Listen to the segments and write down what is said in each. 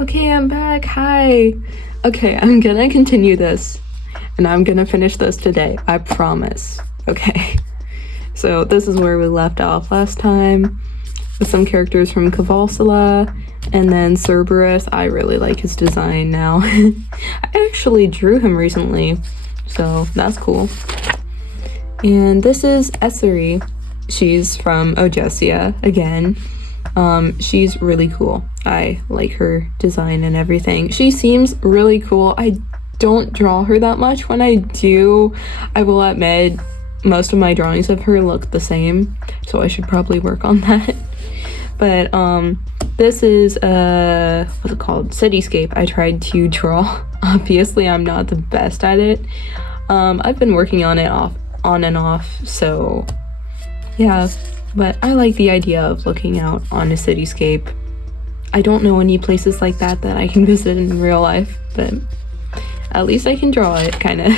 Okay, I'm back. Hi. Okay, I'm gonna continue this and I'm gonna finish this today. I promise. Okay. So this is where we left off last time with some characters from Cavalsala and then Cerberus. I really like his design now. I actually drew him recently, so that's cool. And this is Essery. She's from Ogessia again. She's really cool. I like her design and everything. She seems really cool. I don't draw her that much. When I do, I will admit most of my drawings of her look the same, so I should probably work on that. But this is what's it called? Cityscape. I tried to draw. Obviously, I'm not the best at it. I've been working on it on and off, so yeah. But I like the idea of looking out on a cityscape. I don't know any places like that I can visit in real life, but at least I can draw it, kind of.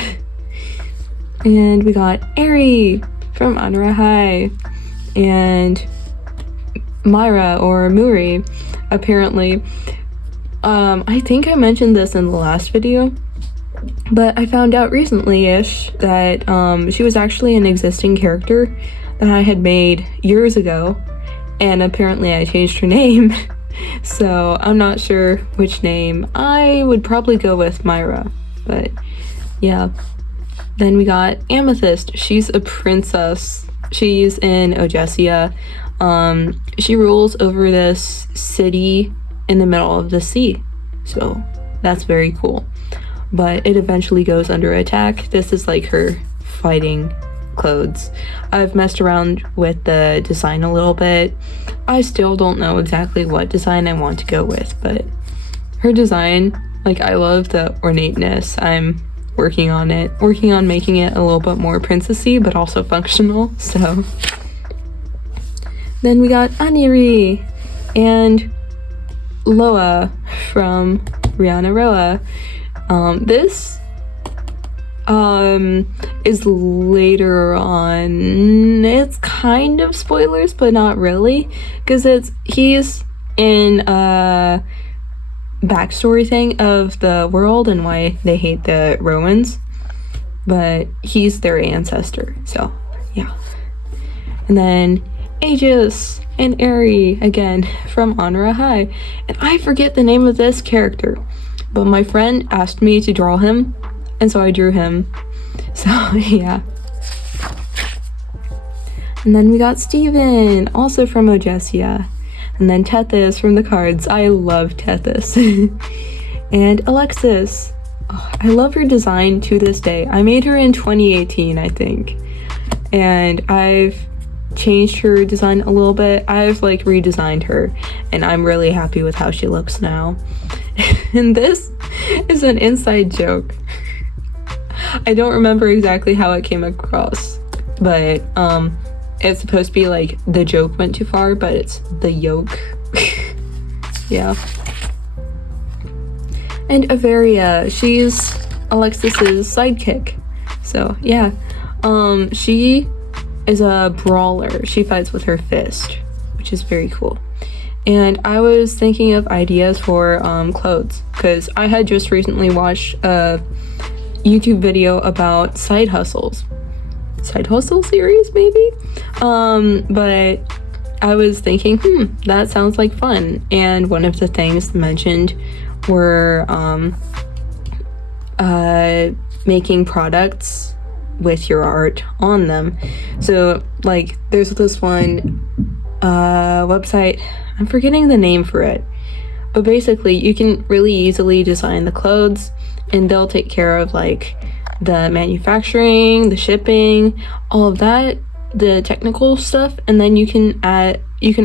And we got Eri from Anara High, and Myra, or Muri, apparently. I think I mentioned this in the last video, but I found out recently-ish that she was actually an existing character that I had made years ago, and apparently I changed her name. So I'm not sure which name. I would probably go with Myra, but yeah. Then we got Amethyst. She's a princess. She's in Ogessia. She rules over this city in the middle of the sea, so that's very cool. But it eventually goes under attack. This is like her fighting clothes. I've messed around with the design a little bit. I still don't know exactly what design I want to go with, but her design, like, I love the ornateness. I'm working on making it a little bit more princessy but also functional. So then we got Aniri and Loa from Rihanna Roa. This is later on. It's kind of spoilers, but not really, because he's in a backstory thing of the world and why they hate the Romans, but he's their ancestor, so yeah. And then Aegis and Eri, again, from Anara High, and I forget the name of this character, but my friend asked me to draw him, and so I drew him. So yeah. And then we got Steven, also from Ogessia. And then Tethys from the cards. I love Tethys. And Alexis. Oh, I love her design to this day. I made her in 2018, I think. And I've changed her design a little bit. I've like redesigned her, and I'm really happy with how she looks now. And this is an inside joke. I don't remember exactly how it came across, but it's supposed to be like the joke went too far, but it's the yoke. Yeah. And Averia, she's Alexis's sidekick. So yeah, she is a brawler. She fights with her fist, which is very cool. And I was thinking of ideas for clothes, because I had just recently watched a YouTube video about side hustle series, maybe. But I was thinking, that sounds like fun. And one of the things mentioned were making products with your art on them. So like there's this one website, I'm forgetting the name for it, but basically you can really easily design the clothes, and they'll take care of like the manufacturing, the shipping, all of that, the technical stuff, and then you can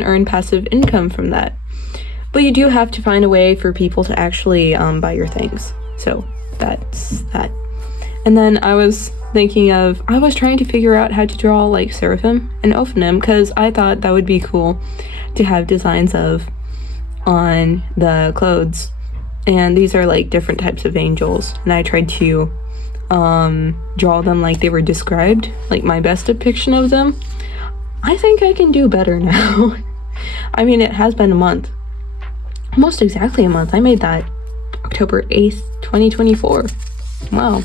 earn passive income from that. But you do have to find a way for people to actually buy your things. So that's that. And then I was trying to figure out how to draw like Seraphim and Ophanim, because I thought that would be cool to have designs of on the clothes. And these are like different types of angels, and I tried to draw them like they were described, like my best depiction of them. I think I can do better now. I mean, it has been a month, almost exactly a month. I made that October 8th, 2024. Wow.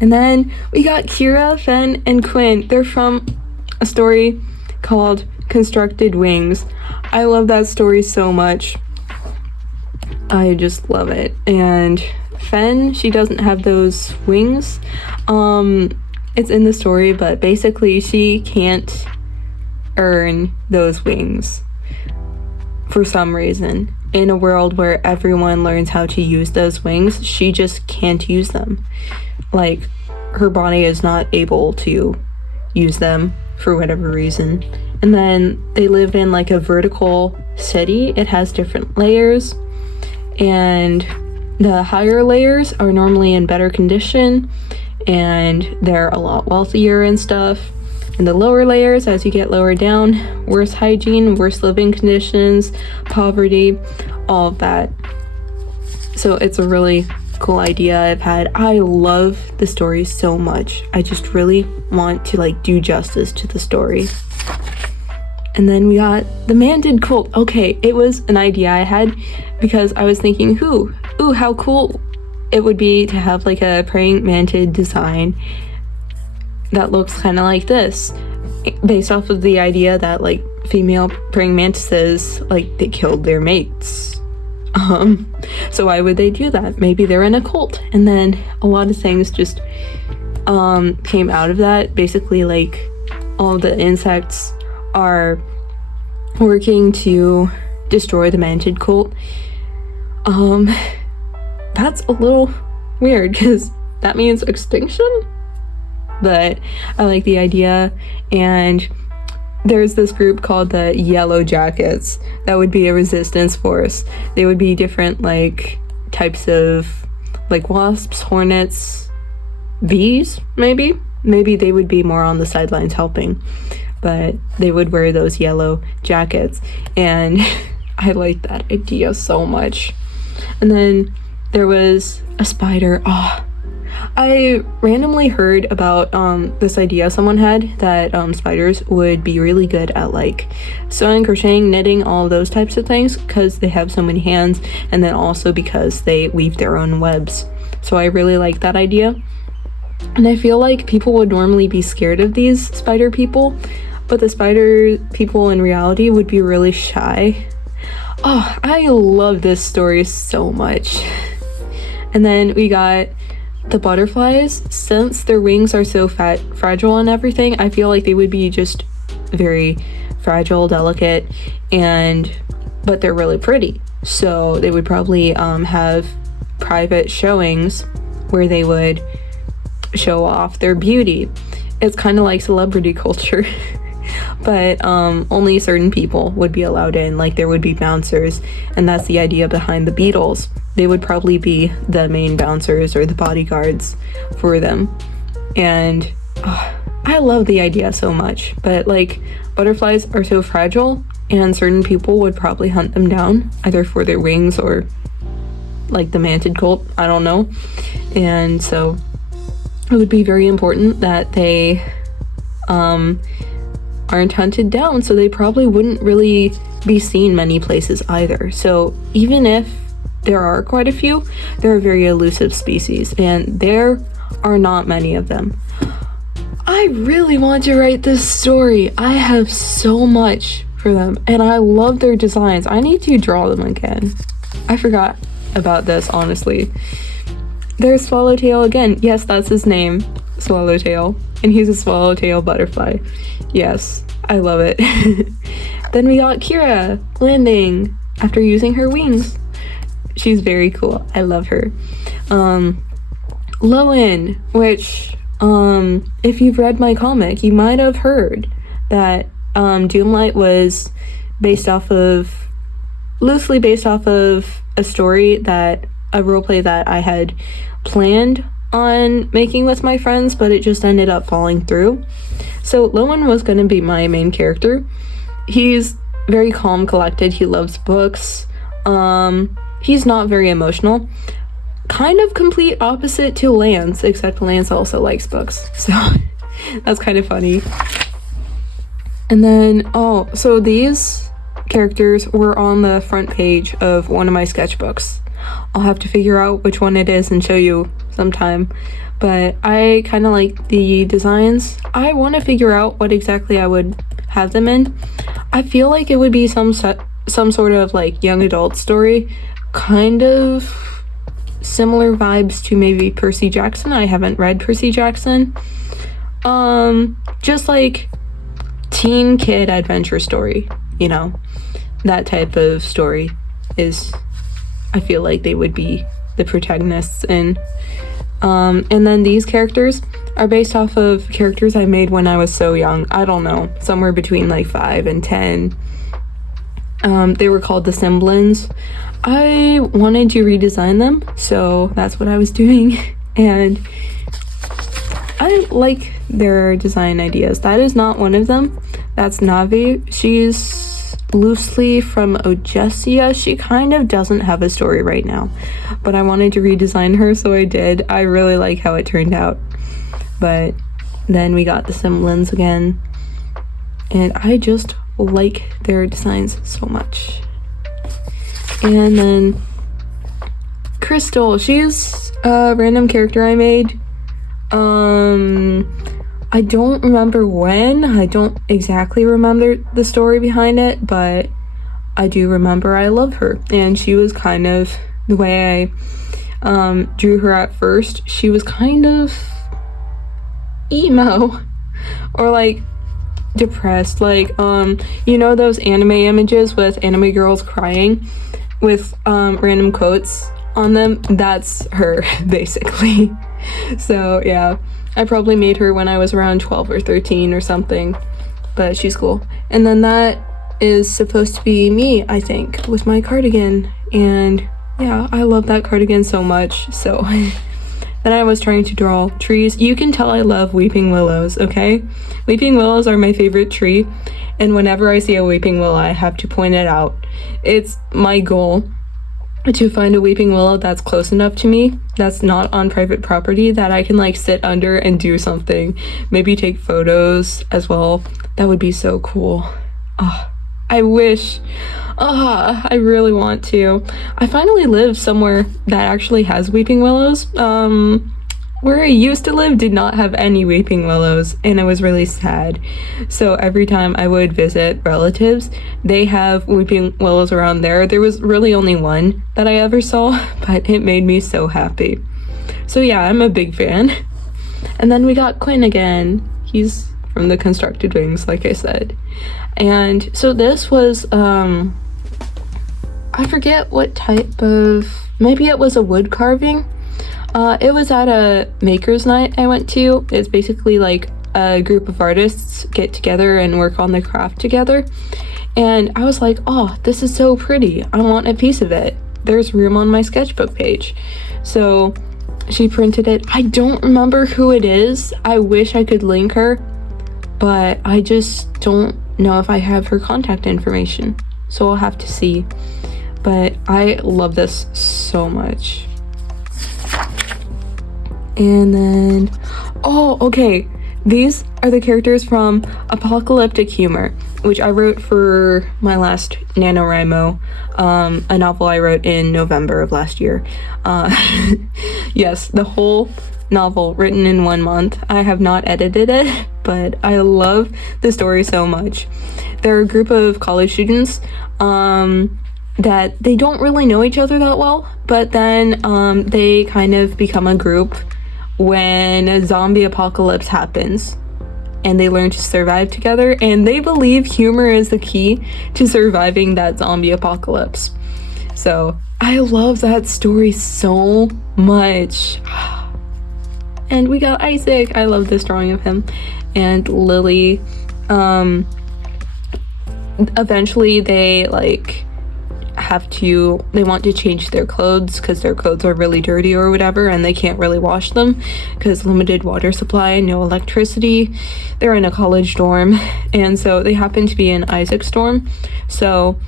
And then we got Kira, Fen, and Quinn. They're from a story called Constructed Wings. I love that story so much. I just love it. And Fen, she doesn't have those wings. It's in the story, but basically she can't earn those wings for some reason. In a world where everyone learns how to use those wings, she just can't use them. Like, her body is not able to use them for whatever reason. And then they live in like a vertical city. It has different layers, and the higher layers are normally in better condition and they're a lot wealthier and stuff. And the lower layers, as you get lower down, worse hygiene, worse living conditions, poverty, all of that. So it's a really cool idea I've had. I love the story so much. I just really want to like do justice to the story. And then we got the Mantid cult. Okay, it was an idea I had because I was thinking, ooh, how cool it would be to have like a praying mantid design that looks kind of like this, based off of the idea that like female praying mantises, like, they killed their mates. So why would they do that? Maybe they're in a cult. And then a lot of things just came out of that. Basically, like, all the insects are working to destroy the Mantid cult. That's a little weird because that means extinction, but I like the idea. And there's this group called the Yellow Jackets that would be a resistance force. They would be different like types of like wasps, hornets, bees, maybe they would be more on the sidelines helping, but they would wear those yellow jackets. And I like that idea so much. And then there was a spider. I randomly heard about this idea someone had that spiders would be really good at like sewing, crocheting, knitting, all of those types of things because they have so many hands, and then also because they weave their own webs. So I really like that idea. And I feel like people would normally be scared of these spider people, but the spider people in reality would be really shy. Oh, I love this story so much. And then we got the butterflies. Since their wings are so fragile and everything, I feel like they would be just very fragile, delicate, but they're really pretty. So they would probably have private showings where they would show off their beauty. It's kind of like celebrity culture. But only certain people would be allowed in. Like, there would be bouncers, and that's the idea behind the beetles. They would probably be the main bouncers or the bodyguards for them. And I love the idea so much, but like, butterflies are so fragile, and certain people would probably hunt them down, either for their wings or like the Mantid cult, I don't know. And so it would be very important that they aren't hunted down, so they probably wouldn't really be seen many places either. So even if there are quite a few, they're a very elusive species, and there are not many of them. I really want to write this story. I have so much for them, and I love their designs. I need to draw them again. I forgot about this, honestly. There's Swallowtail again. Yes, that's his name, Swallowtail, and he's a swallowtail butterfly. Yes, I love it. Then we got Kira landing after using her wings. She's very cool. I love her. Lowen, which if you've read my comic, you might have heard that Doomlight was loosely based off of a story, that a roleplay that I had planned on making with my friends, but it just ended up falling through. So Lowen was going to be my main character. He's very calm, collected. He loves books. He's not very emotional. Kind of complete opposite to Lance, except Lance also likes books. So that's kind of funny. And then, so these characters were on the front page of one of my sketchbooks. I'll have to figure out which one it is and show you sometime. But I kind of like the designs. I want to figure out what exactly I would have them in. I feel like it would be some sort of like young adult story, kind of similar vibes to maybe Percy Jackson. I haven't read Percy Jackson. Just like teen kid adventure story, you know, that type of story is, I feel like they would be the protagonists in. And then these characters are based off of characters I made when I was so young. I don't know, somewhere between like 5 and 10. They were called the Semblins. I wanted to redesign them, so that's what I was doing. And I like their design ideas. That is not one of them. That's Navi. She's loosely from Ogessia. She kind of doesn't have a story right now, but I wanted to redesign her, so I did. I really like how it turned out. But then we got the Semblins again, and I just like their designs so much. And then Crystal, she's a random character I made. I don't remember when. I don't exactly remember the story behind it, but I do remember I love her. And she was kind of the way I drew her at first. She was kind of emo or like depressed, like you know those anime images with anime girls crying with random quotes on them? That's her basically. So yeah, I probably made her when I was around 12 or 13 or something, but she's cool. And then that is supposed to be me, I think, with my cardigan. And yeah, I love that cardigan so much. So then I was trying to draw trees. You can tell I love weeping willows, okay? Weeping willows are my favorite tree, and whenever I see a weeping willow, I have to point it out. It's my goal to find a weeping willow that's close enough to me, that's not on private property, that I can like sit under and do something. Maybe take photos as well. That would be so cool. I wish. I really want to. I finally live somewhere that actually has weeping willows. Where I used to live did not have any weeping willows, and it was really sad. So every time I would visit relatives, they have weeping willows around there. There was really only one that I ever saw, but it made me so happy. So yeah, I'm a big fan. And then we got Quinn again. He's from the Constructed Wings, like I said. And so this was, I forget what type of, maybe it was a wood carving. It was at a maker's night I went to. It's basically like a group of artists get together and work on the craft together. And I was like, oh, this is so pretty. I want a piece of it. There's room on my sketchbook page. So she printed it. I don't remember who it is. I wish I could link her, but I just don't know if I have her contact information. So I'll have to see. But I love this so much. And then, oh, okay. These are the characters from Apocalyptic Humor, which I wrote for my last NaNoWriMo, a novel I wrote in November of last year. Yes, the whole novel written in 1 month. I have not edited it, but I love the story so much. They're a group of college students that they don't really know each other that well, but then they kind of become a group when a zombie apocalypse happens, and they learn to survive together, and they believe humor is the key to surviving that zombie apocalypse. So I love that story so much. And we got Isaac. I love this drawing of him. And Lily. Eventually they they want to change their clothes because their clothes are really dirty or whatever, and they can't really wash them because limited water supply, no electricity. They're in a college dorm, and so they happen to be in Isaac's dorm, so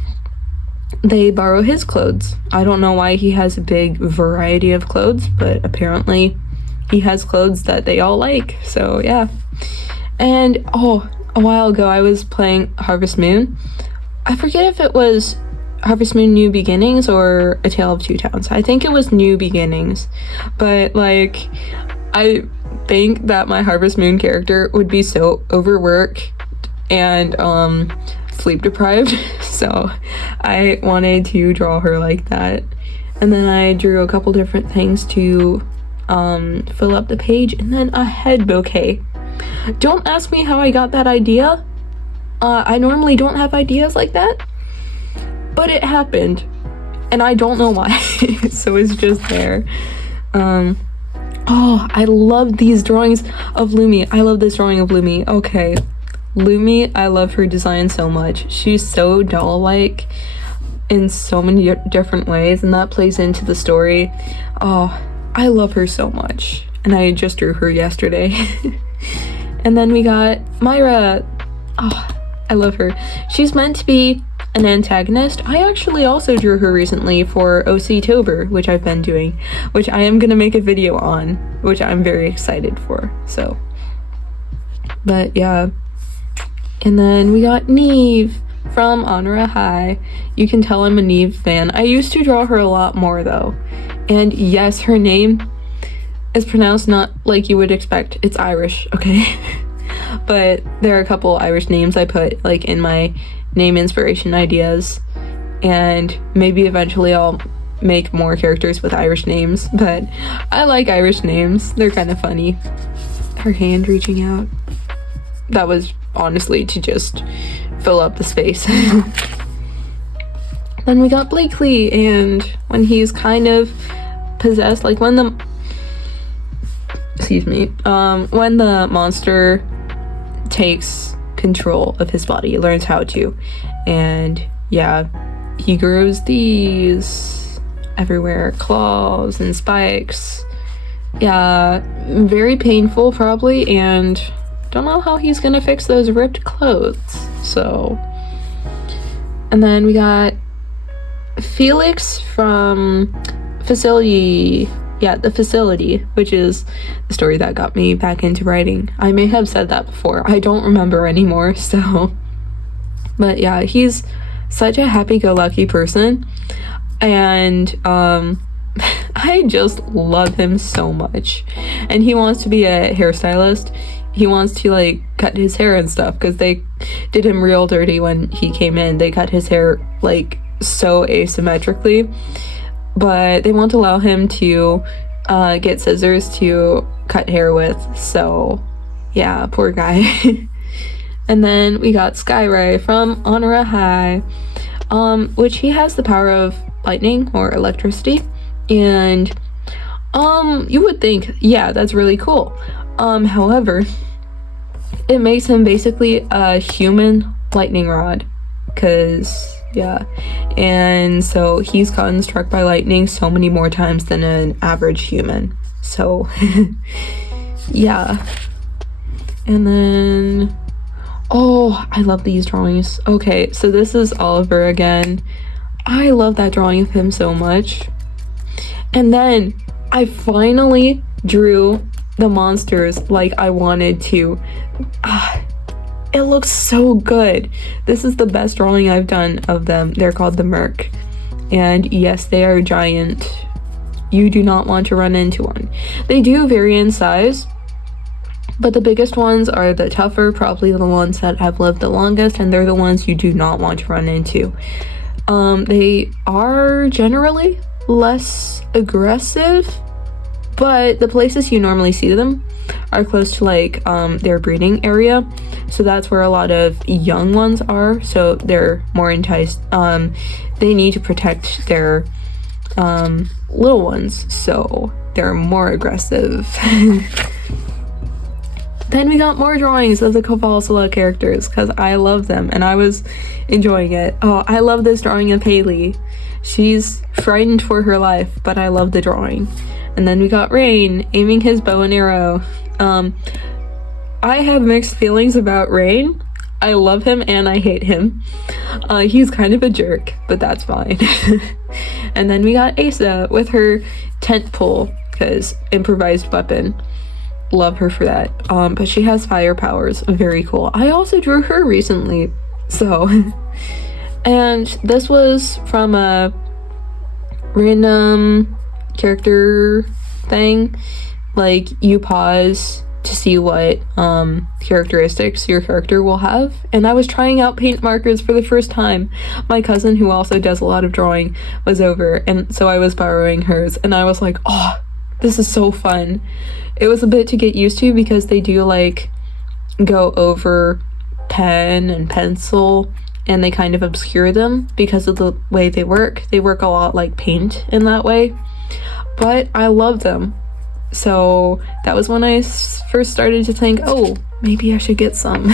they borrow his clothes. I don't know why he has a big variety of clothes, but apparently he has clothes that they all like. So yeah. And a while ago I was playing Harvest Moon. I forget if it was Harvest Moon New Beginnings or A Tale of Two Towns. I think it was New Beginnings, but like I think that my Harvest Moon character would be so overworked and sleep deprived, so I wanted to draw her like that. And then I drew a couple different things to fill up the page, and then a head bouquet. Don't ask me how I got that idea. I normally don't have ideas like that, but it happened, and I don't know why. So it's just there. Oh, I love these drawings of Lumi. I love this drawing of Lumi. Okay, Lumi, I love her design so much. She's so doll-like in so many different ways, and that plays into the story. Oh, I love her so much, and I just drew her yesterday. And then we got Myra. Oh, I love her. She's meant to be an antagonist. I actually also drew her recently for OC-tober, which I've been doing, which I am gonna make a video on, which I'm very excited for. So, but yeah. And then we got Neve from Honora High. You can tell I'm a Neve fan. I used to draw her a lot more though. And yes, her name is pronounced not like you would expect. It's Irish, okay? But there are a couple Irish names I put like in my name inspiration ideas, and maybe eventually I'll make more characters with Irish names, but I like Irish names. They're kind of funny. Her hand reaching out. That was honestly to just fill up the space. Then we got Blakely, and when he's kind of possessed, like when the monster takes control of his body, he learns how to, and yeah, he grows these everywhere, claws and spikes. Yeah, very painful probably, and don't know how he's gonna fix those ripped clothes. So, and then we got Felix from Facility. Yeah, The Facility, which is the story that got me back into writing. I may have said that before. I don't remember anymore, so. But yeah, he's such a happy-go-lucky person, and I just love him so much. And he wants to be a hairstylist. He wants to like cut his hair and stuff, because they did him real dirty when he came in. They cut his hair like so asymmetrically, but they won't allow him to get scissors to cut hair with. So yeah, poor guy. And then we got Skyray from Honora High, which he has the power of lightning or electricity, and you would think, yeah, that's really cool. However, it makes him basically a human lightning rod, because yeah, and so he's gotten struck by lightning so many more times than an average human. So yeah. And then, oh, I love these drawings. Okay, so this is Oliver again. I love that drawing of him so much. And then I finally drew the monsters like I wanted to. It looks so good. This is the best drawing I've done of them. They're called the Merc, and yes, they are giant. You do not want to run into one. They do vary in size, but the biggest ones are the tougher, probably the ones that have lived the longest, and they're the ones you do not want to run into. They are generally less aggressive, but the places you normally see them are close to like their breeding area, so that's where a lot of young ones are, so they're more enticed. They need to protect their little ones, so they're more aggressive. Then we got more drawings of the Kowalsala characters, because I love them and I was enjoying it. Oh, I love this drawing of Haley. She's frightened for her life, but I love the drawing. And then we got Rain aiming his bow and arrow. I have mixed feelings about Rain. I love him and I hate him. He's kind of a jerk, but that's fine. And then we got Asa with her tent pole, because improvised weapon. Love her for that. But she has fire powers. Very cool. I also drew her recently, so. And this was from a random character thing. Like, you pause to see what characteristics your character will have, and I was trying out paint markers for the first time. My cousin, who also does a lot of drawing, was over, and so I was borrowing hers, and I was like, oh, this is so fun. It was a bit to get used to because they do like go over pen and pencil, and they kind of obscure them because of the way they work. They work a lot like paint in that way, but I love them. So that was when I first started to think, oh, maybe I should get some.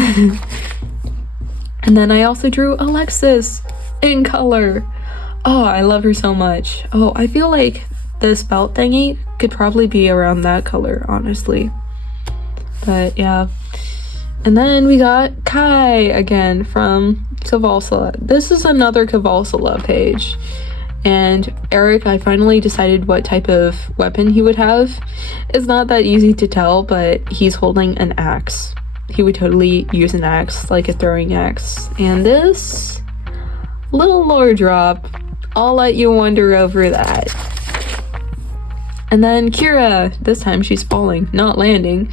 And then I also drew Alexis in color. Oh, I love her so much. Oh, I feel like this belt thingy could probably be around that color, honestly. But yeah. And then we got Kai again from Cavalsala. This is another Cavalsala page. And Eric, I finally decided what type of weapon he would have. It's not that easy to tell, but he's holding an axe. He would totally use an axe, like a throwing axe. And this little lore drop, I'll let you wonder over that. And then Kira, this time she's falling, not landing.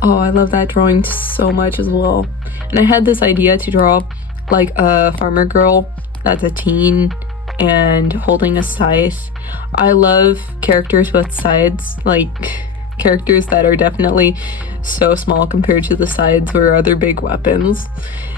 Oh, I love that drawing so much as well. And I had this idea to draw like a farmer girl that's a teen and holding a scythe. I love characters with scythes, like characters that are definitely so small compared to the scythes or other big weapons.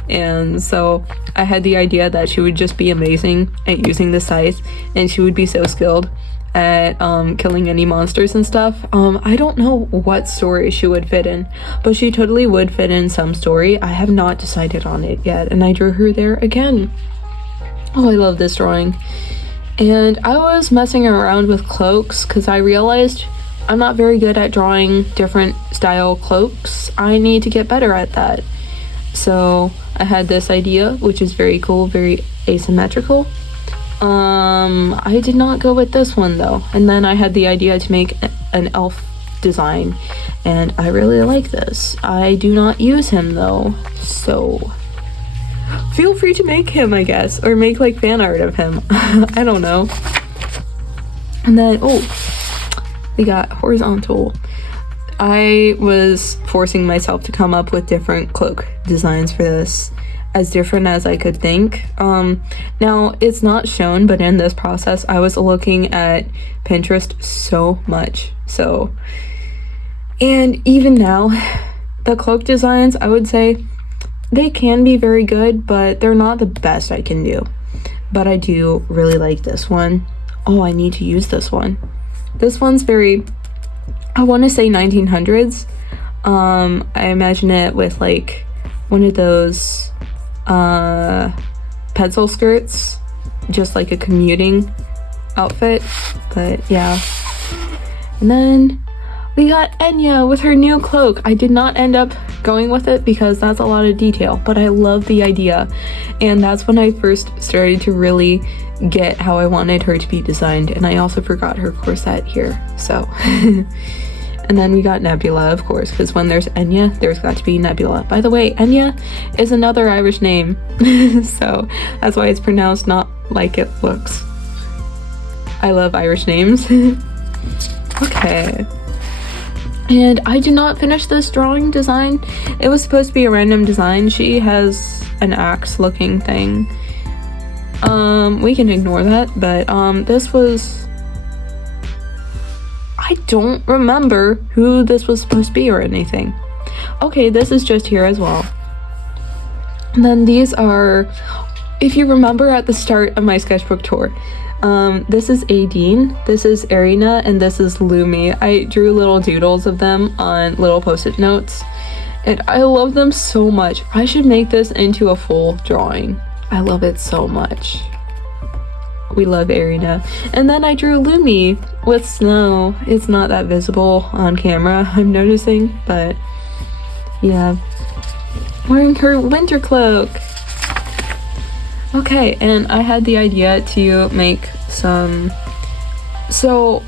And so I had the idea that she would just be amazing at using the scythe, and she would be so skilled at killing any monsters and stuff. I don't know what story she would fit in, but she totally would fit in some story. I have not decided on it yet, and I drew her there again. Oh, I love this drawing. And I was messing around with cloaks because I realized I'm not very good at drawing different style cloaks. I need to get better at that. So I had this idea, which is very cool, very asymmetrical. I did not go with this one though. And then I had the idea to make an elf design, and I really like this. I do not use him though, so feel free to make him, I guess, or make like fan art of him. I don't know. And then, oh, we got horizontal. I was forcing myself to come up with different cloak designs for this, as different as I could think. Now, it's not shown, but in this process, I was looking at Pinterest so much. And even now, the cloak designs, I would say, they can be very good, but they're not the best I can do. But I do really like this one. Oh, I need to use this one. This one's very, I want to say 1900s. I imagine it with like one of those pencil skirts, just like a commuting outfit. But yeah. And then we got Enya with her new cloak. I did not end up going with it because that's a lot of detail, but I love the idea. And that's when I first started to really get how I wanted her to be designed. And I also forgot her corset here, so. And then we got Nebula, of course, because when there's Enya, there's got to be Nebula. By the way, Enya is another Irish name, so that's why it's pronounced not like it looks. I love Irish names. Okay. And I did not finish this drawing design. It was supposed to be a random design. She has an axe looking thing. We can ignore that, but this was, I don't remember who this was supposed to be or anything. Okay, this is just here as well. And then these are, if you remember at the start of my sketchbook tour, this is Aideen, this is Arena, and this is Lumi. I drew little doodles of them on little post-it notes, and I love them so much. I should make this into a full drawing. I love it so much. We love Arena. And then I drew Lumi with snow. It's not that visible on camera, I'm noticing, but yeah. Wearing her winter cloak. Okay, and I had the idea to make some, so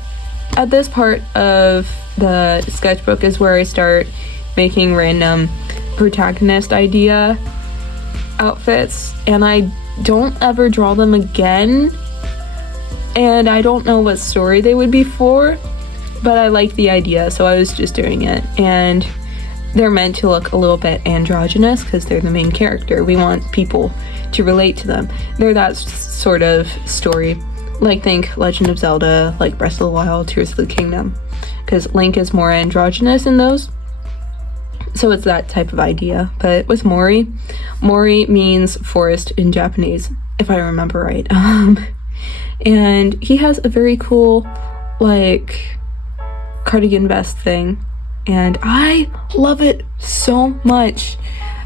at this part of the sketchbook is where I start making random protagonist idea outfits, and I don't ever draw them again, and I don't know what story they would be for, but I like the idea, so I was just doing it. And they're meant to look a little bit androgynous because they're the main character. We want people to relate to them. They're that sort of story, like think Legend of Zelda, like Breath of the Wild, Tears of the Kingdom, because Link is more androgynous in those. So it's that type of idea. But with Mori means forest in Japanese, if I remember right. And he has a very cool, like, cardigan vest thing. And I love it so much.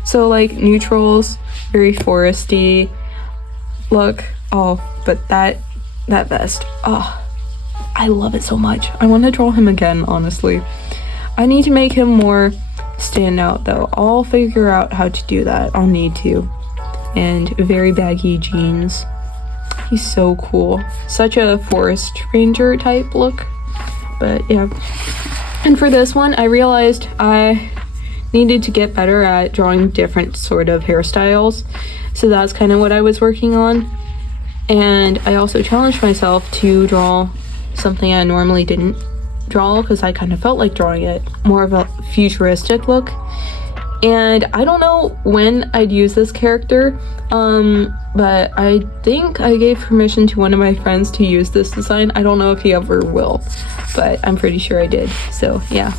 So, like, neutrals, very foresty look. Oh, but that vest, oh, I love it so much. I want to draw him again, honestly. I need to make him more stand out, though. I'll figure out how to do that. I'll need to. And very baggy jeans. He's so cool. Such a forest ranger type look. But yeah. And for this one, I realized I needed to get better at drawing different sort of hairstyles. So that's kind of what I was working on. And I also challenged myself to draw something I normally didn't draw because I kind of felt like drawing it, more of a futuristic look. And I don't know when I'd use this character, but I think I gave permission to one of my friends to use this design. I don't know if he ever will, but I'm pretty sure I did, so yeah.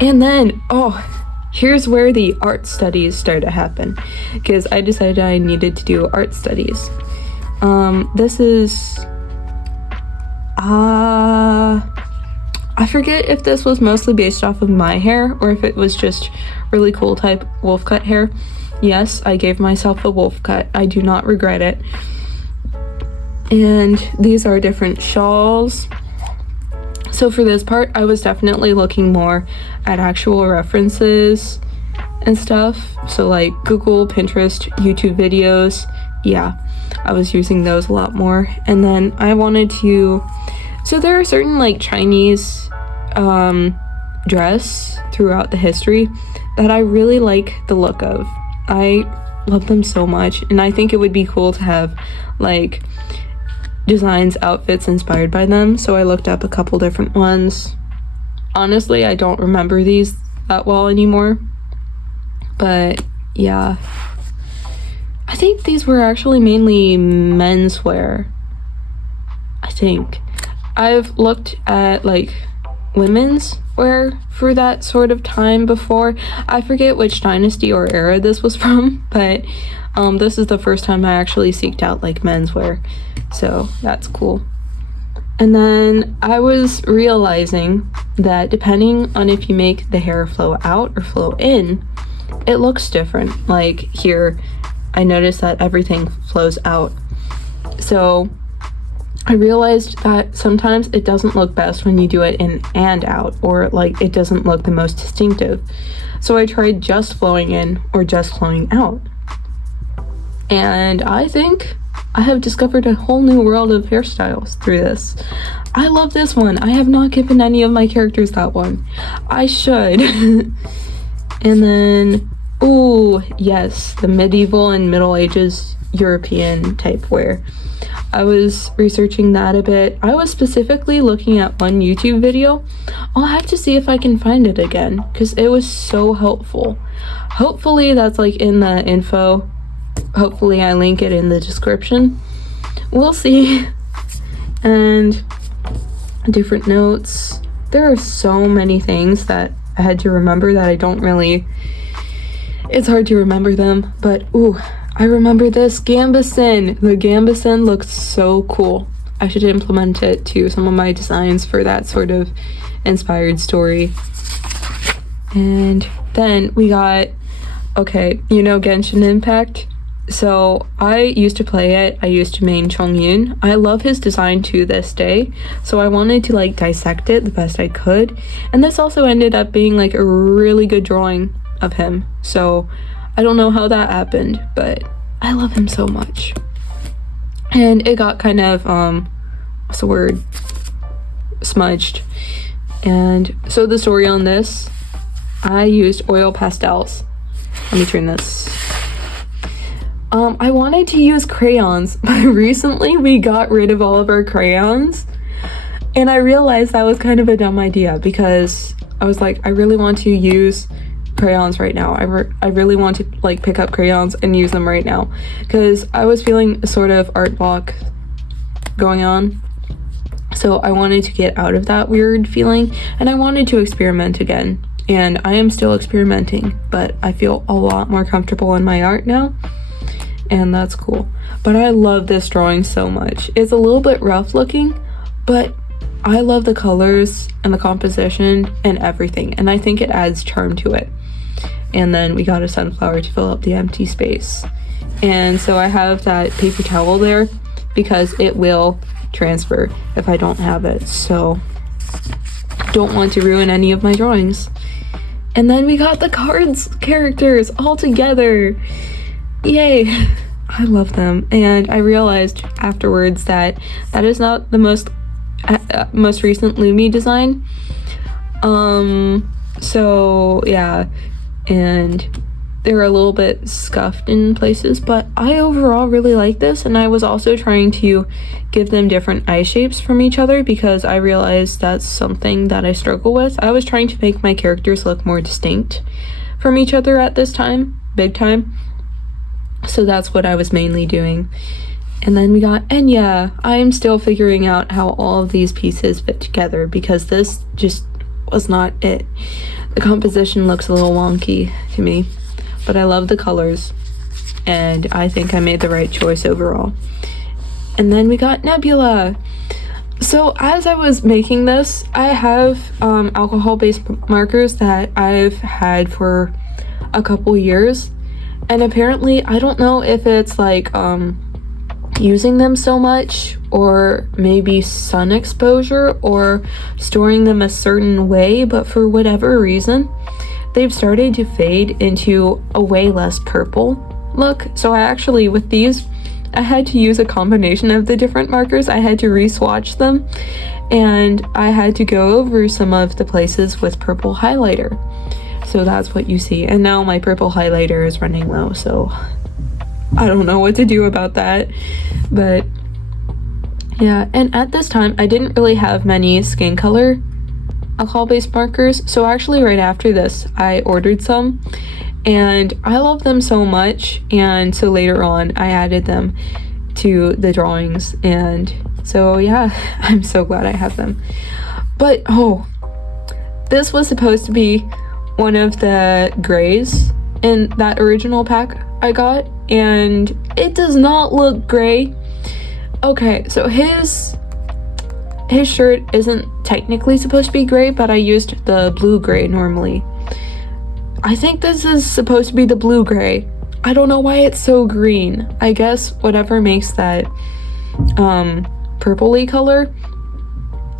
And then, oh, here's where the art studies started to happen, because I decided I needed to do art studies. This is I forget if this was mostly based off of my hair or if it was just really cool type wolf cut hair. Yes, I gave myself a wolf cut. I do not regret it. And these are different shawls. So for this part, I was definitely looking more at actual references and stuff. So like Google, Pinterest, YouTube videos. Yeah, I was using those a lot more. And then I wanted to... So there are certain like Chinese dress throughout the history that I really like the look of. I love them so much, and I think it would be cool to have like designs, outfits inspired by them. So I looked up a couple different ones. Honestly, I don't remember these that well anymore, but yeah, I think these were actually mainly menswear. I think I've looked at like women's wear for that sort of time before. I forget which dynasty or era this was from, but this is the first time I actually seeked out like menswear, so that's cool. And then I was realizing that depending on if you make the hair flow out or flow in, it looks different. Like here, I noticed that everything flows out. So I realized that sometimes it doesn't look best when you do it in and out, or like it doesn't look the most distinctive. So I tried just flowing in or just flowing out. And I think I have discovered a whole new world of hairstyles through this. I love this one. I have not given any of my characters that one. I should. And then, ooh, yes, the medieval and Middle Ages European type wear. I was researching that a bit. I was specifically looking at one YouTube video. I'll have to see if I can find it again because it was so helpful. Hopefully that's like in the info. Hopefully I link it in the description. We'll see. And different notes. There are so many things that I had to remember that I don't really... It's hard to remember them, but ooh, I remember this gambeson. The gambeson looks so cool. I should implement it to some of my designs for that sort of inspired story. And then we got, okay, you know Genshin Impact? So I used to play it. I used to main Chongyun. I love his design to this day, so I wanted to like dissect it the best I could. And this also ended up being like a really good drawing of him. So I don't know how that happened, but I love him so much. And it got kind of what's the word? Smudged. And so the story on this, I used oil pastels. Let me turn this. I wanted to use crayons, but recently we got rid of all of our crayons, and I realized that was kind of a dumb idea because I was like, I really want to use crayons right now. I really want to like pick up crayons and use them right now because I was feeling a sort of art block going on. So I wanted to get out of that weird feeling and I wanted to experiment again. And I am still experimenting, but I feel a lot more comfortable in my art now. And that's cool. But I love this drawing so much. It's a little bit rough looking, but I love the colors and the composition and everything. And I think it adds charm to it. And then we got a sunflower to fill up the empty space. And so I have that paper towel there because it will transfer if I don't have it. So don't want to ruin any of my drawings. And then we got the cards characters all together. Yay. I love them. And I realized afterwards that that is not the most recent Lumi design. So yeah, and they're a little bit scuffed in places, but I overall really like this. And I was also trying to give them different eye shapes from each other because I realized that's something that I struggle with. I was trying to make my characters look more distinct from each other at this time, big time. So that's what I was mainly doing. And then we got Enya. I am still figuring out how all of these pieces fit together because this just was not it. The composition looks a little wonky to me, but I love the colors and I think I made the right choice overall. And then we got Nebula. So as I was making this, I have alcohol-based markers that I've had for a couple years, and apparently I don't know if it's like using them so much or maybe sun exposure or storing them a certain way, but for whatever reason they've started to fade into a way less purple look. So I actually, with these, I had to use a combination of the different markers. I had to re-swatch them and I had to go over some of the places with purple highlighter. So that's what you see. And now my purple highlighter is running low, so I don't know what to do about that. But yeah, and at this time I didn't really have many skin color alcohol-based markers, so actually right after this I ordered some and I love them so much, and so later on I added them to the drawings, and so yeah, I'm so glad I have them. But oh, this was supposed to be one of the grays in that original pack I got, and it does not look gray. Okay, so his shirt isn't technically supposed to be gray, but I used the blue gray normally. I think this is supposed to be the blue gray. I don't know why it's so green. I guess whatever makes that purpley color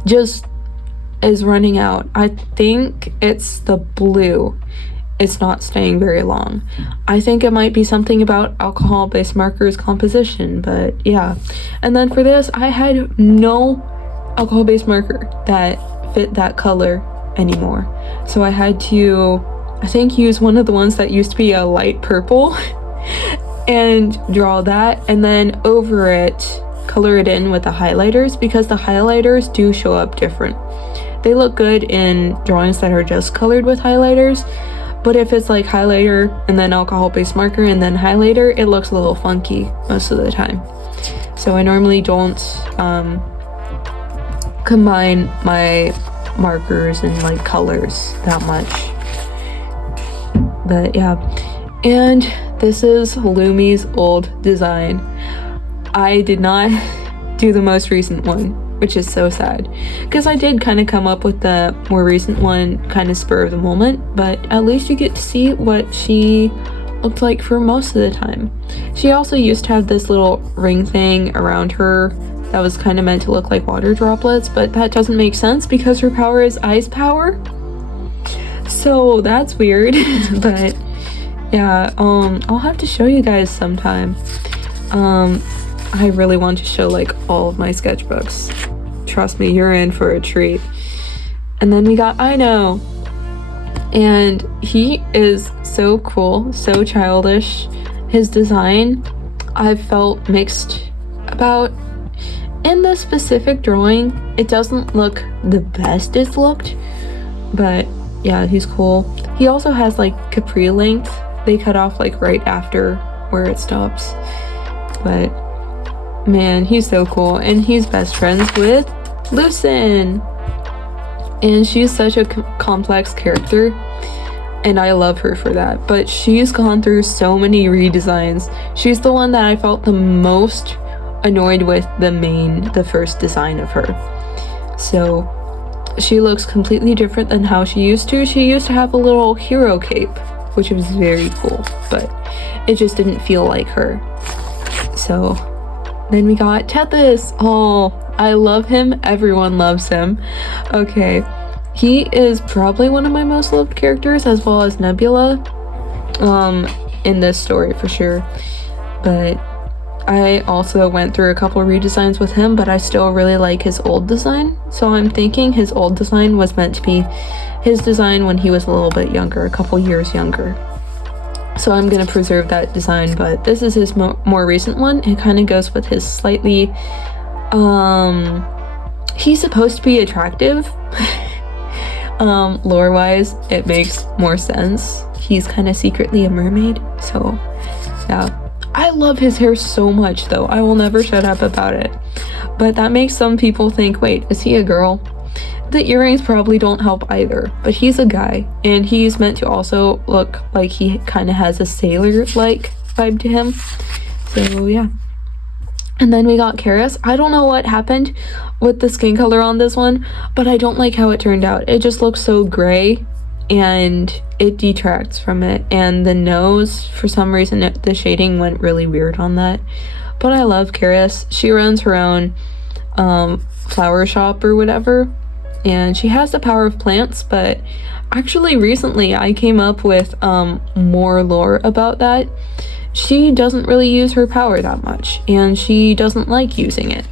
just is running out. I think it's the blue. It's not staying very long. I think it might be something about alcohol-based markers composition, but yeah. And then for this, I had no alcohol-based marker that fit that color anymore. So I had to, I think, use one of the ones that used to be a light purple and draw that, and then over it, color it in with the highlighters, because the highlighters do show up different. They look good in drawings that are just colored with highlighters, but if it's like highlighter and then alcohol-based marker and then highlighter, it looks a little funky most of the time. So I normally don't combine my markers and like colors that much. But yeah, and this is Lumi's old design. I did not do the most recent one, which is so sad, because I did kind of come up with the more recent one kind of spur of the moment, but at least you get to see what she looked like for most of the time. She also used to have this little ring thing around her that was kind of meant to look like water droplets, but that doesn't make sense because her power is ice power. So that's weird. But yeah, I'll have to show you guys sometime. I really want to show like all of my sketchbooks. Trust me, you're in for a treat. And then we got Ino, and he is so cool, so childish. His design I've felt mixed about. In the specific drawing, it doesn't look the best it's looked, but yeah, he's cool. He also has like capri length. They cut off like right after where it stops, but man, he's so cool. And he's best friends with Lucin, and she's such a complex character, and I love her for that. But she's gone through so many redesigns. She's the one that I felt the most annoyed with the first design of her. So she looks completely different than how she used to. She used to have a little hero cape, which was very cool, but it just didn't feel like her. So then we got Tethys. Oh, I love him. Everyone loves him. Okay, he is probably one of my most loved characters, as well as Nebula, in this story for sure. But I also went through a couple redesigns with him, but I still really like his old design. So I'm thinking his old design was meant to be his design when he was a little bit younger, a couple years younger. So I'm gonna preserve that design, but this is his more recent one. It kind of goes with his slightly, he's supposed to be attractive. Lore-wise, it makes more sense. He's kind of secretly a mermaid, so yeah. I love his hair so much though. I will never shut up about it. But that makes some people think, wait, is he a girl? The earrings probably don't help either, but he's a guy, and he's meant to also look like he kind of has a sailor-like vibe to him. So yeah. And then we got Karis. I don't know what happened with the skin color on this one, but I don't like how it turned out. It just looks so gray, and it detracts from it. And the nose, for some reason, the shading went really weird on that. But I love Karis. She runs her own flower shop or whatever, and she has the power of plants. But actually recently I came up with more lore about that. She doesn't really use her power that much, and she doesn't like using it.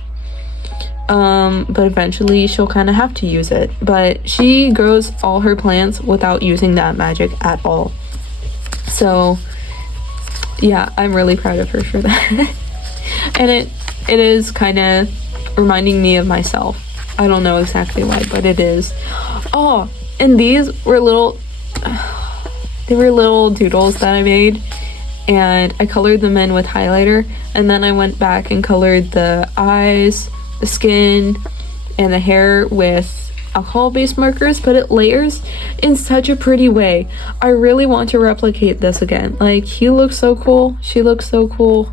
But eventually she'll kind of have to use it. But she grows all her plants without using that magic at all. So yeah, I'm really proud of her for that. And it is kind of reminding me of myself. I don't know exactly why, but it is. Oh, and these were they were little doodles that I made, and I colored them in with highlighter, and then I went back and colored the eyes, the skin, and the hair with alcohol-based markers, but it layers in such a pretty way. I really want to replicate this again. Like, he looks so cool, she looks so cool.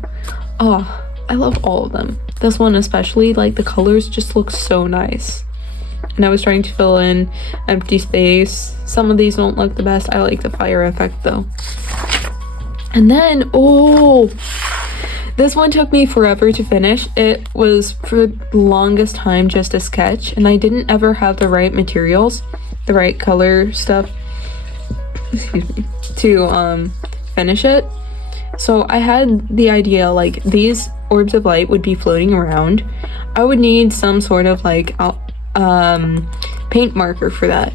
Oh, I love all of them. This one especially, like, the colors just look so nice. And I was trying to fill in empty space. Some of these don't look the best. I like the fire effect though. And then, oh, this one took me forever to finish. It was for the longest time just a sketch, and I didn't ever have the right materials, the right color stuff, excuse me, to finish it. So I had the idea, like, these orbs of light would be floating around. I would need some sort of like paint marker for that.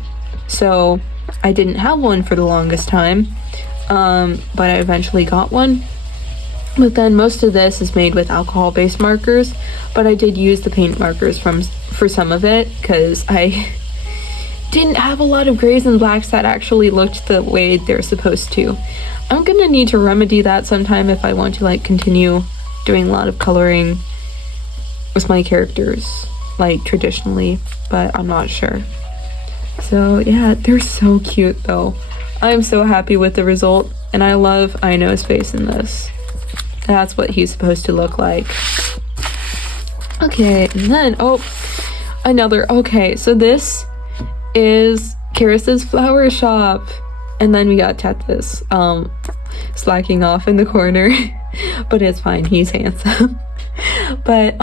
So I didn't have one for the longest time, but I eventually got one. But then most of this is made with alcohol-based markers, but I did use the paint markers for some of it, because I didn't have a lot of grays and blacks that actually looked the way they're supposed to. I'm gonna need to remedy that sometime if I want to, like, continue doing a lot of coloring with my characters, like, traditionally, but I'm not sure. So yeah, they're so cute though. I'm so happy with the result, and I love Aino's face in this. That's what he's supposed to look like. Okay, and then, oh, another, okay, so this is Karis's flower shop. And then we got Tethys, slacking off in the corner. But it's fine, he's handsome. But,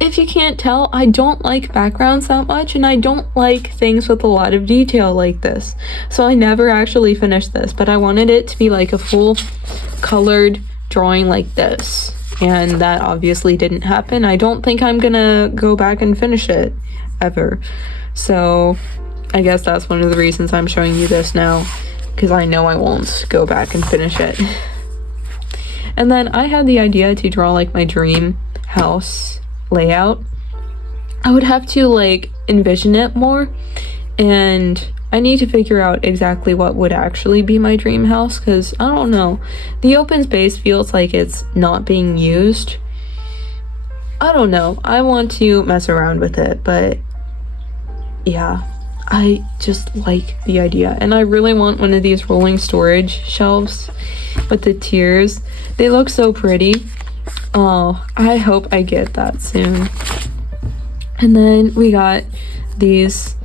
if you can't tell, I don't like backgrounds that much, and I don't like things with a lot of detail like this. So I never actually finished this, but I wanted it to be like a full colored drawing like this. And that obviously didn't happen. I don't think I'm gonna go back and finish it, ever. So I guess that's one of the reasons I'm showing you this now, because I know I won't go back and finish it. And then I had the idea to draw like my dream house layout. I would have to like envision it more, and I need to figure out exactly what would actually be my dream house, because I don't know. The open space feels like it's not being used. I don't know. I want to mess around with it, but yeah, I just like the idea. And I really want one of these rolling storage shelves with the tiers. They look so pretty. Oh, I hope I get that soon. And then we got these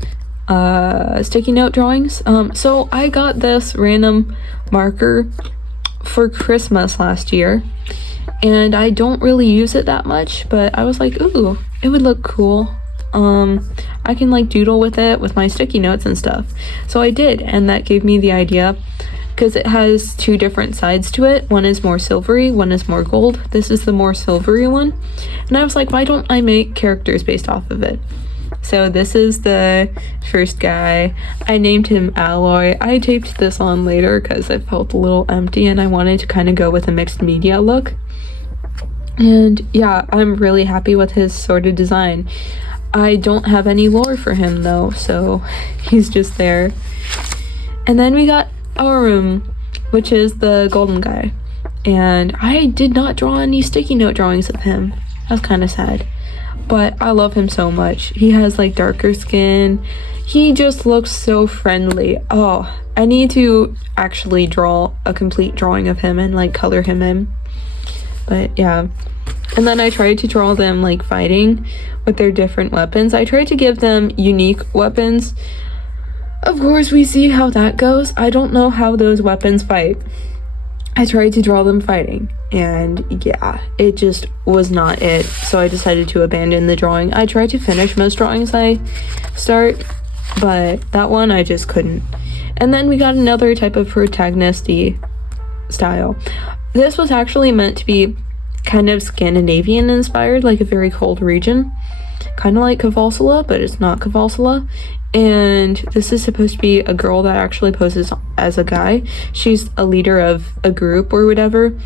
sticky note drawings. So I got this random marker for Christmas last year, and I don't really use it that much, but I was like, ooh, it would look cool. I can like doodle with it with my sticky notes and stuff. So I did, and that gave me the idea, because it has two different sides to it. One is more silvery, one is more gold. This is the more silvery one. And I was like, why don't I make characters based off of it? So this is the first guy. I named him Alloy. I taped this on later because I felt a little empty and I wanted to kind of go with a mixed media look. And yeah, I'm really happy with his sort of design. I don't have any lore for him though, so he's just there. And then we got Aurum, which is the golden guy. And I did not draw any sticky note drawings of him. That's kind of sad. But I love him so much. He has like darker skin. He just looks so friendly. Oh, I need to actually draw a complete drawing of him and like color him in. But yeah. And then I tried to draw them like fighting with their different weapons. I tried to give them unique weapons. Of course, we see how that goes. I don't know how those weapons fight. I tried to draw them fighting, and yeah, it just was not it. So I decided to abandon the drawing. I tried to finish most drawings I start, but that one I just couldn't. And then we got another type of protagonist-y style. This was actually meant to be kind of Scandinavian inspired, like a very cold region. Kind of like Kvalsula, but it's not Kvalsula. And this is supposed to be a girl that actually poses as a guy. She's a leader of a group or whatever.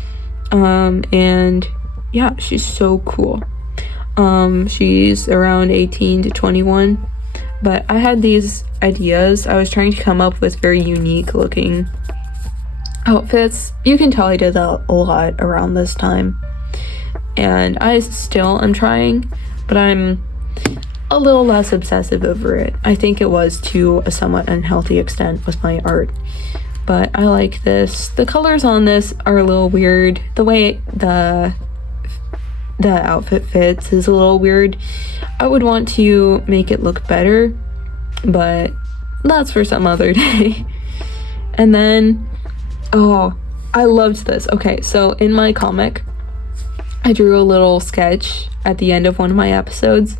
And yeah, she's so cool. She's around 18 to 21. But I had these ideas. I was trying to come up with very unique looking outfits. You can tell I did that a lot around this time. And I still am trying, but I'm a little less obsessive over it. I think it was to a somewhat unhealthy extent with my art. But I like this. The colors on this are a little weird. The way the outfit fits is a little weird. I would want to make it look better, but that's for some other day. And then, oh, I loved this. Okay, so in my comic, I drew a little sketch at the end of one of my episodes.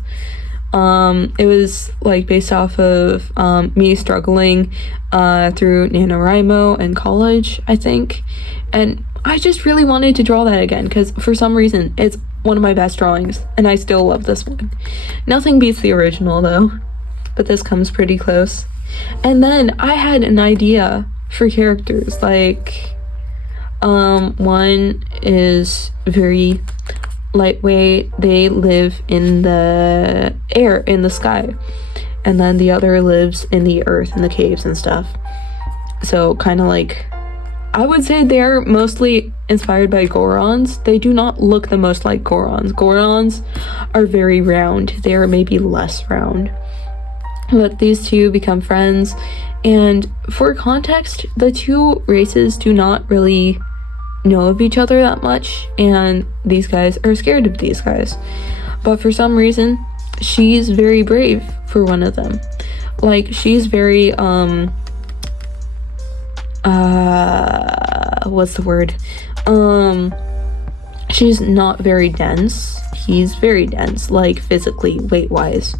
It was like based off of me struggling through NaNoWriMo in college, I think. And I just really wanted to draw that again because for some reason it's one of my best drawings and I still love this one. Nothing beats the original though, but this comes pretty close. And then I had an idea for characters, like one is very lightweight, they live in the air, in the sky, and then the other lives in the earth, in the caves and stuff. So kind of like, I would say they're mostly inspired by Gorons. They do not look the most like Gorons. Gorons are very round. They are maybe less round. But these two become friends, and for context, the two races do not really know of each other that much, and these guys are scared of these guys. But for some reason, she's very brave for one of them. Like, she's very what's the word? She's not very dense. He's very dense, like physically, weight-wise.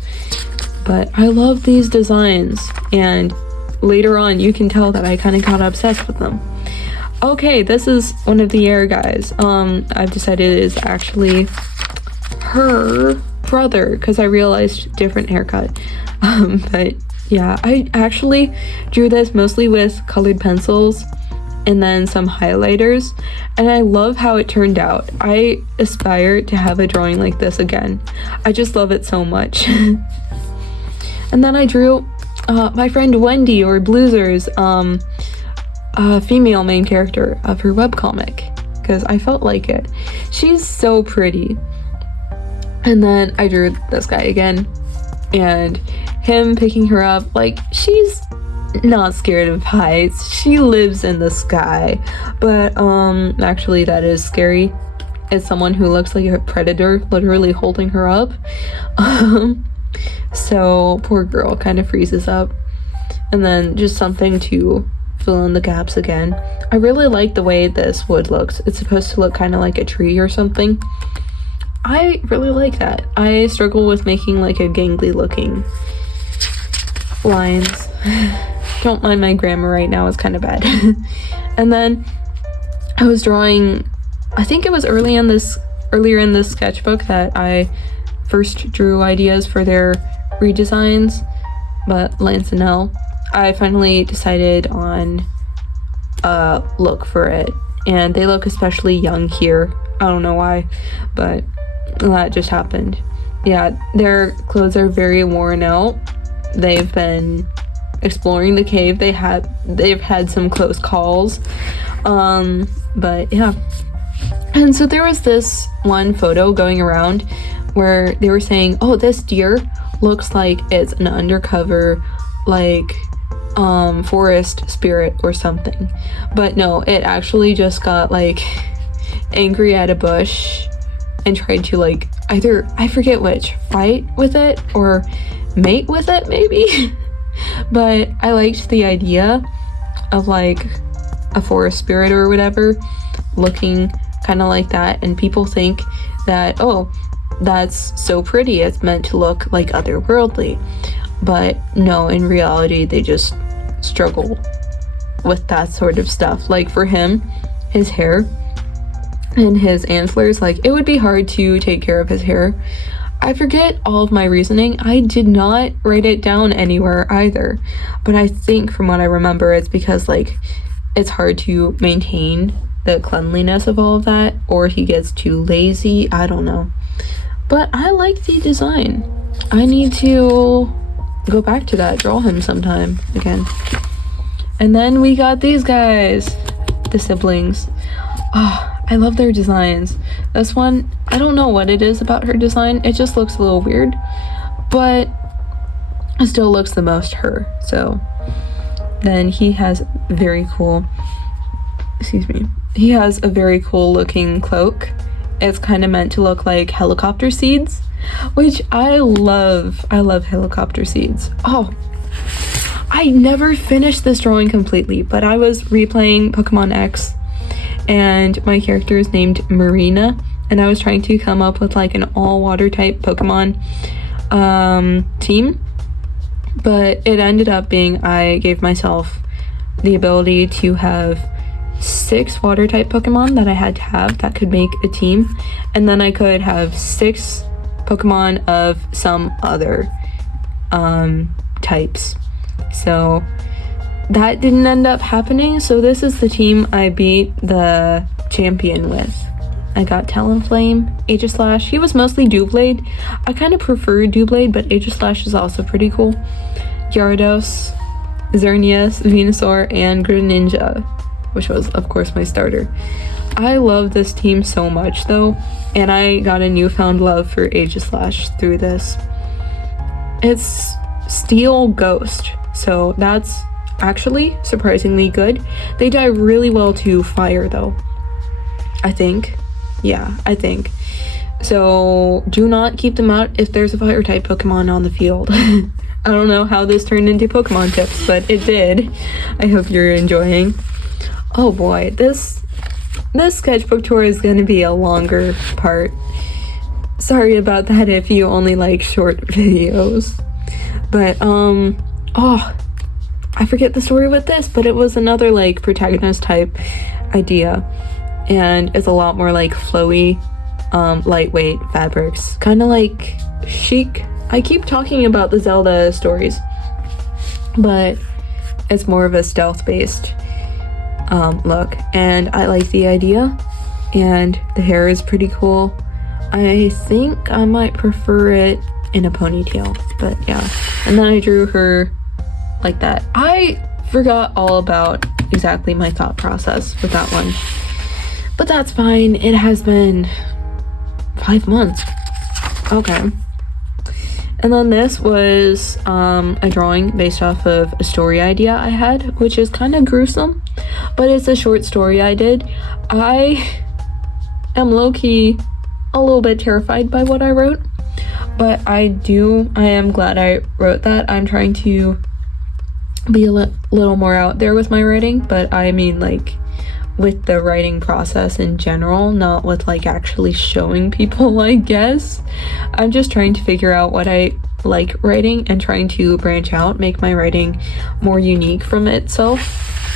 But I love these designs, and later on you can tell that I kind of got obsessed with them. Okay, this is one of the air guys. I've decided it is actually her brother because I realized different haircut. But yeah, I actually drew this mostly with colored pencils, and then some highlighters, and I love how it turned out. I aspire to have a drawing like this again. I just love it so much. And then I drew my friend Wendy, or Bluzerr's female main character of her webcomic, because I felt like it. She's so pretty. And then I drew this guy again, and him picking her up. Like, she's not scared of heights. She lives in the sky. But actually that is scary. It's someone who looks like a predator literally holding her up. So poor girl kind of freezes up. And then just something to fill in the gaps again. I really like the way this wood looks. It's supposed to look kind of like a tree or something. I really like that. I struggle with making like a gangly looking lines. Don't mind my grammar right now, it's kind of bad. And then I was drawing, I think it was earlier in this sketchbook that I first drew ideas for their redesigns, but Lance and Elle, I finally decided on a look for it, and they look especially young here. I don't know why, but that just happened. Yeah, their clothes are very worn out. They've been exploring the cave. They've had some close calls, but yeah. And so there was this one photo going around where they were saying, oh, this deer looks like it's an undercover like forest spirit or something. But no, it actually just got like angry at a bush and tried to like either, I forget which, fight with it or mate with it maybe. But I liked the idea of like a forest spirit or whatever looking kind of like that, and people think that, oh, that's so pretty, it's meant to look like otherworldly. But no, in reality they just struggle with that sort of stuff. Like for him, his hair and his antlers, like it would be hard to take care of his hair. I forget all of my reasoning. I did not write it down anywhere either, but I think from what I remember it's because like it's hard to maintain the cleanliness of all of that, or he gets too lazy. I don't know, but I like the design. I need to go back to that, draw him sometime again. And then we got these guys, the siblings. Oh, I love their designs. This one, I don't know what it is about her design. It just looks a little weird, but it still looks the most her. So then he has very cool, he has a very cool looking cloak. It's kind of meant to look like helicopter seeds, which I love. I love helicopter seeds. Oh, I never finished this drawing completely, but I was replaying Pokemon X and my character is named Marina, and I was trying to come up with like an all water type Pokemon team, but it ended up being I gave myself the ability to have 6 water type Pokemon that I had to have that could make a team, and then I could have 6 Pokemon of some other types. So that didn't end up happening, so this is the team I beat the champion with. I got Talonflame, Aegislash. He was mostly Doublade. I kind of prefer Doublade, but Aegislash is also pretty cool. Gyarados, Xerneas, Venusaur, and Greninja, which was, of course, my starter. I love this team so much, though, and I got a newfound love for Aegislash through this. It's Steel Ghost, so that's actually surprisingly good. They die really well to fire, though. I think. Yeah, I think. So do not keep them out if there's a fire type Pokemon on the field. I don't know how this turned into Pokemon tips, but it did. I hope you're enjoying. Oh boy, this sketchbook tour is gonna be a longer part. Sorry about that if you only like short videos. But oh, I forget the story with this, but it was another like protagonist type idea, and it's a lot more like flowy, lightweight fabrics, kind of like chic. I keep talking about the Zelda stories, but it's more of a stealth based look, and I like the idea, and the hair is pretty cool. I think I might prefer it in a ponytail, but yeah. And then I drew her like that. I forgot all about exactly my thought process with that one, but that's fine. It has been 5 months. Okay. And then this was a drawing based off of a story idea I had, which is kind of gruesome, but it's a short story I did. I am low-key a little bit terrified by what I wrote, but I am glad I wrote that. I'm trying to be a little more out there with my writing, but I mean like with the writing process in general, not with like actually showing people, I guess. I'm just trying to figure out what I like writing and trying to branch out, make my writing more unique from itself,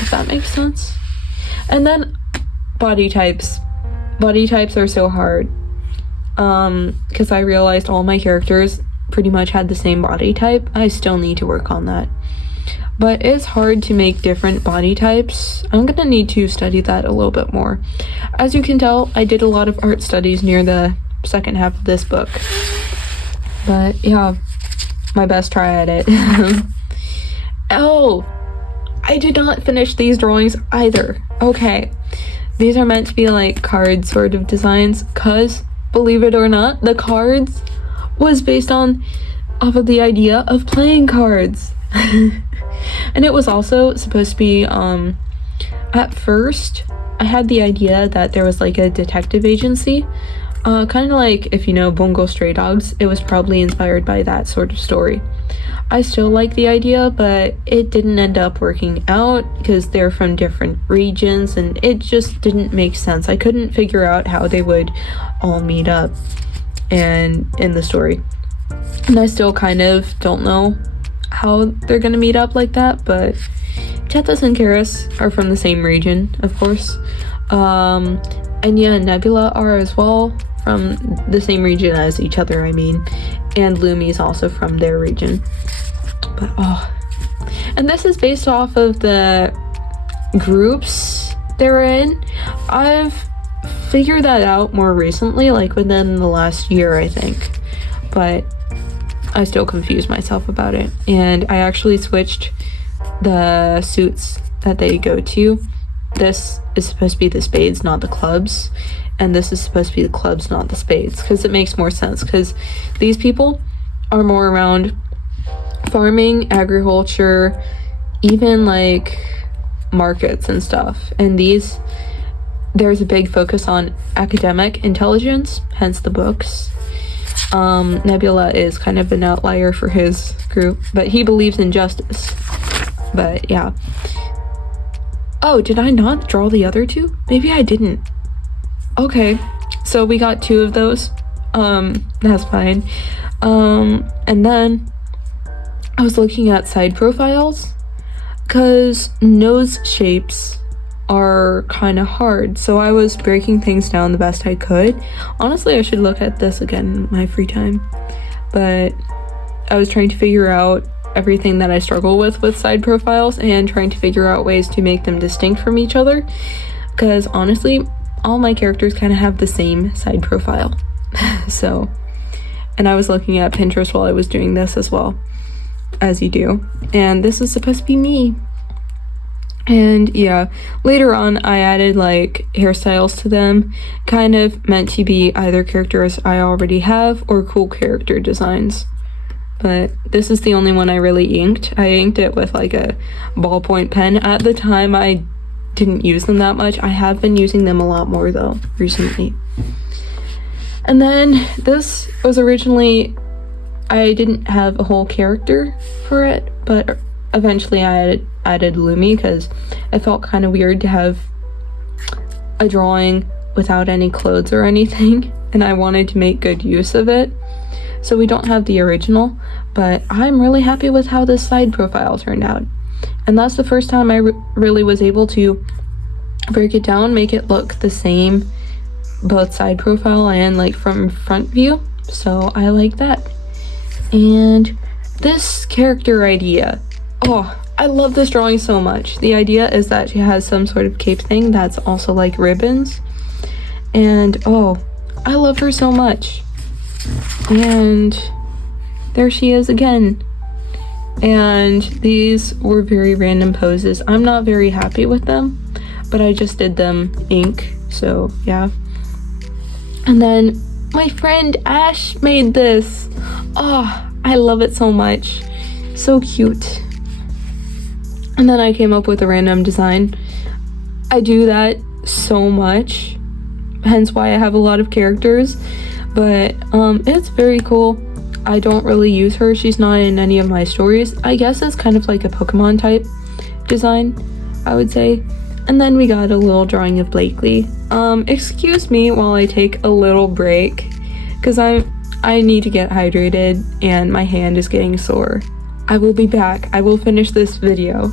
if that makes sense. And then body types. Body types are so hard, because I realized all my characters pretty much had the same body type. I still need to work on that. But it's hard to make different body types. I'm gonna need to study that a little bit more. As you can tell, I did a lot of art studies near the second half of this book. But yeah, my best try at it. Oh, I did not finish these drawings either. Okay, these are meant to be like card sort of designs, cause believe it or not, the cards was based off of the idea of playing cards. And it was also supposed to be, at first, I had the idea that there was like a detective agency, kind of like, if you know Bungo Stray Dogs, it was probably inspired by that sort of story. I still like the idea, but it didn't end up working out because they're from different regions and it just didn't make sense. I couldn't figure out how they would all meet up and in the story. And I still kind of don't know how they're gonna meet up like that, but Tethys and Karis are from the same region, of course. Enya and Nebula are as well, from the same region as each other, I mean. And Lumi is also from their region. But and this is based off of the groups they're in. I've figured that out more recently, like within the last year, I think. But I still confuse myself about it. And I actually switched the suits that they go to. This is supposed to be the spades, not the clubs. And this is supposed to be the clubs, not the spades. Because it makes more sense. Because these people are more around farming, agriculture, even like markets and stuff. And there's a big focus on academic intelligence, hence the books. Nebula is kind of an outlier for his group, but he believes in justice. But yeah. Oh, did I not draw the other two? Maybe I didn't. Okay, so we got 2 of those. That's fine. And then I was looking at side profiles, because nose shapes are kind of hard, so I was breaking things down the best I could. Honestly, I should look at this again in my free time, but I was trying to figure out everything that I struggle with side profiles and trying to figure out ways to make them distinct from each other, because honestly, all my characters kind of have the same side profile. So, and I was looking at Pinterest while I was doing this as well, as you do, and this is supposed to be me. And yeah, later on I added like hairstyles to them, kind of meant to be either characters I already have or cool character designs. But this is the only one I really inked. I inked it with like a ballpoint pen. At the time I didn't use them that much. I have been using them a lot more though recently. And then this was originally, I didn't have a whole character for it, but eventually I added Lumi because it felt kind of weird to have a drawing without any clothes or anything, and I wanted to make good use of it. So we don't have the original, but I'm really happy with how this side profile turned out. And that's the first time I really was able to break it down, make it look the same, both side profile and like from front view. So I like that. And this character idea, I love this drawing so much. The idea is that she has some sort of cape thing that's also like ribbons. And oh, I love her so much. And there she is again. And these were very random poses. I'm not very happy with them, but I just did them ink, so yeah. And then my friend Ash made this. Oh, I love it so much. So cute. And then I came up with a random design. I do that so much, hence why I have a lot of characters, but it's very cool. I don't really use her. She's not in any of my stories. I guess it's kind of like a Pokemon type design, I would say. And then we got a little drawing of Blakely. Excuse me while I take a little break, because I need to get hydrated and my hand is getting sore. I will be back. I will finish this video.